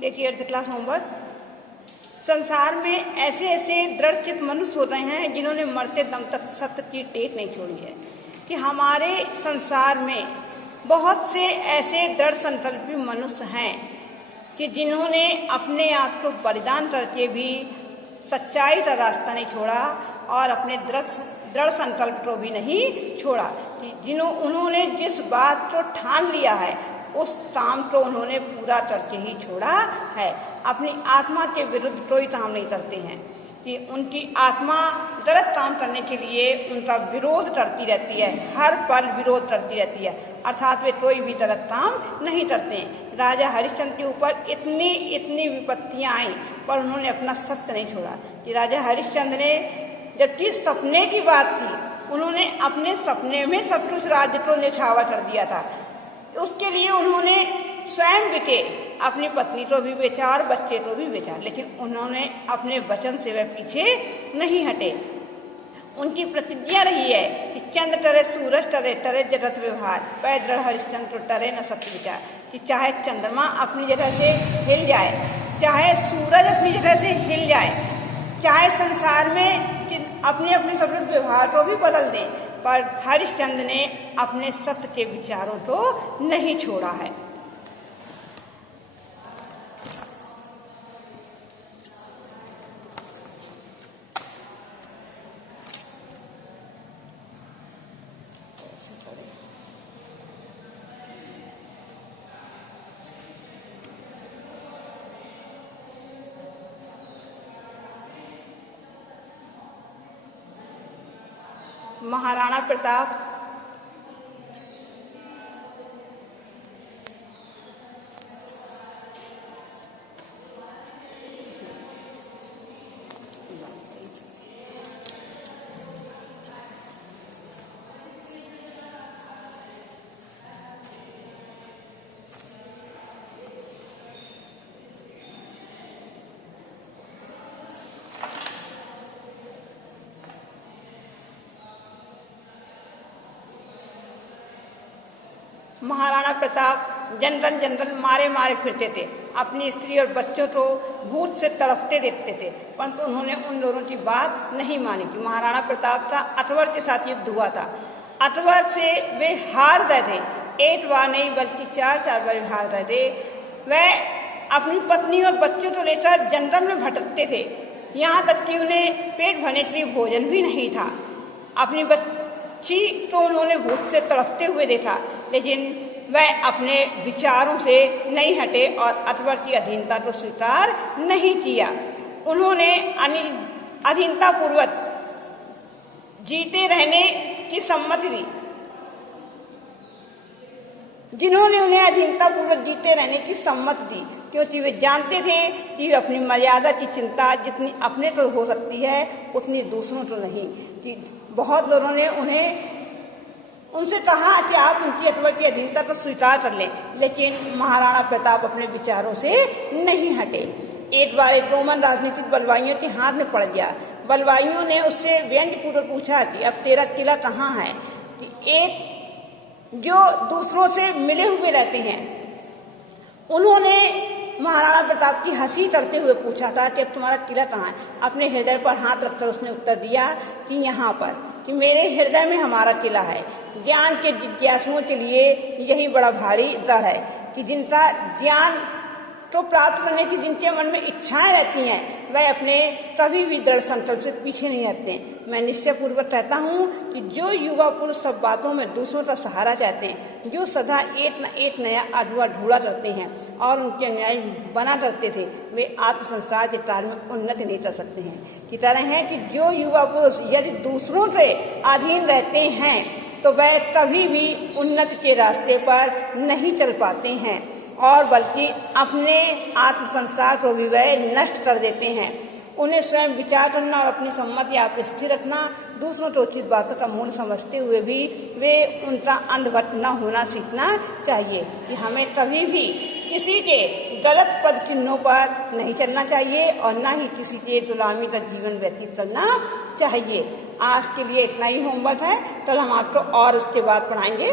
देखिए अर्थ class homework. संसार में ऐसे ऐसे दृढ़चित्त मनुष्य हो रहे हैं जिन्होंने मरते दम तक सत्य की टेक नहीं छोड़ी है कि हमारे संसार में बहुत से ऐसे दृढ़ संकल्पी मनुष्य हैं कि जिन्होंने अपने आप को बलिदान करके भी सच्चाई का रास्ता नहीं छोड़ा और अपने दृढ़ संकल्प को भी नहीं छोड़ा कि उन्होंने जिस बात को ठान लिया है उस काम को उन्होंने पूरा करके ही छोड़ा है। अपनी आत्मा के विरुद्ध कोई काम नहीं करते हैं कि उनकी आत्मा गलत काम करने के लिए उनका विरोध करती रहती है, हर पल विरोध करती रहती है, अर्थात वे कोई भी गलत काम नहीं करते हैं। राजा हरिश्चंद्र के ऊपर इतनी विपत्तियां आई पर उन्होंने अपना सत्य नहीं छोड़ा कि राजा हरिश्चंद्र ने जबकि सपने की बात थी उन्होंने अपने सपने में सब कुछ राज्य को न्यौछावर कर दिया था। उसके लिए उन्होंने स्वयं बिके, अपनी पत्नी को भी बेचा और बच्चे को भी बेचा, लेकिन उन्होंने अपने वचन से वह पीछे नहीं हटे। उनकी प्रतिज्ञा रही है कि चंद्र टरे सूरज टरे टरे जगत व्यवहार, पै दृढ़ हरिश्चंद्र टरे न सत्य विचार। कि चाहे चंद्रमा अपनी जगह से हिल जाए, चाहे सूरज अपनी जगह से हिल जाए, चाहे संसार में अपने अपने सब व्यवहार को भी बदल दें, पर हरिश्चंद्र ने अपने सत्य के विचारों को नहीं छोड़ा है। महाराणा प्रताप महाराणा प्रताप जनरल मारे मारे फिरते थे, अपनी स्त्री और बच्चों को भूत से तड़पते देखते थे, परंतु उन्होंने उन दोनों की बात नहीं मानी कि महाराणा प्रताप का अकबर के साथ युद्ध हुआ था। अकबर से वे हार गए थे, एक बार नहीं बल्कि चार बार हार गए थे। वह अपनी पत्नी और बच्चों को लेकर जंगल में भटकते थे, यहाँ तक कि उन्हें पेट भरने के लिए भोजन भी नहीं था। अपनी बच्ची तो उन्होंने भूत से तड़पते हुए देखा, लेकिन वह अपने विचारों से नहीं हटे और अकबर की अधीनता को स्वीकार नहीं किया। उन्होंने अधीनता पूर्वक जीते रहने की सम्मति दी। जिन्होंने उन्हें अधीनता पूर्वक जीते रहने की सम्मति दी, क्योंकि वे जानते थे कि अपनी मर्यादा की चिंता जितनी अपने को हो सकती है उतनी दूसरों को नहीं। कि बहुत लोगों ने उनसे कहा कि आप उनकी अकबर की अधीनता को स्वीकार कर लें, लेकिन महाराणा प्रताप अपने विचारों से नहीं हटे। एक बार एक रोमन राजनीतिक बलवाइयों के हाथ में पड़ गया। बलवाइयों ने उससे व्यंग्यपूर्वक पूछा कि अब तेरा किला कहाँ है। कि एक जो दूसरों से मिले हुए रहते हैं उन्होंने महाराणा प्रताप की हंसी करते हुए पूछा था कि अब तुम्हारा किला कहाँ है। अपने हृदय पर हाथ रखकर उसने उत्तर दिया कि यहाँ पर, कि मेरे हृदय में हमारा किला है। ज्ञान के जिज्ञासुओं के लिए यही बड़ा भारी दृढ़ है कि जिनका ज्ञान तो प्राप्त करने की जिनके मन में इच्छाएं रहती हैं वह अपने कभी भी दृढ़ संकल्प से पीछे नहीं हटते। मैं निश्चय पूर्वक कहता हूँ कि जो युवा पुरुष सब बातों में दूसरों का सहारा चाहते हैं, जो सदा एक न एक नया अधूरा ढूंढा करते हैं और उनके अनुयायी बना करते थे, वे आत्मसंस्कार के कार्य में उन्नति नहीं कर सकते हैं। की तरह है कि जो युवा पुरुष यदि दूसरों के अधीन रहते हैं तो वह कभी भी उन्नति के रास्ते पर नहीं चल पाते हैं और बल्कि अपने आत्मसंस्कार को भी वह नष्ट कर देते हैं। उन्हें स्वयं विचार करना और अपनी सम्मति आप स्थिर रखना, दूसरों को उचित बातों का मूल समझते हुए भी वे उनका अंधभक्त न होना सीखना चाहिए। कि हमें कभी भी किसी के गलत पद चिन्हों पर नहीं चलना चाहिए और न ही किसी के गुलामी का जीवन व्यतीत करना चाहिए। आज के लिए इतना ही होमवर्क है, कल हम आपको और उसके बाद पढ़ाएंगे।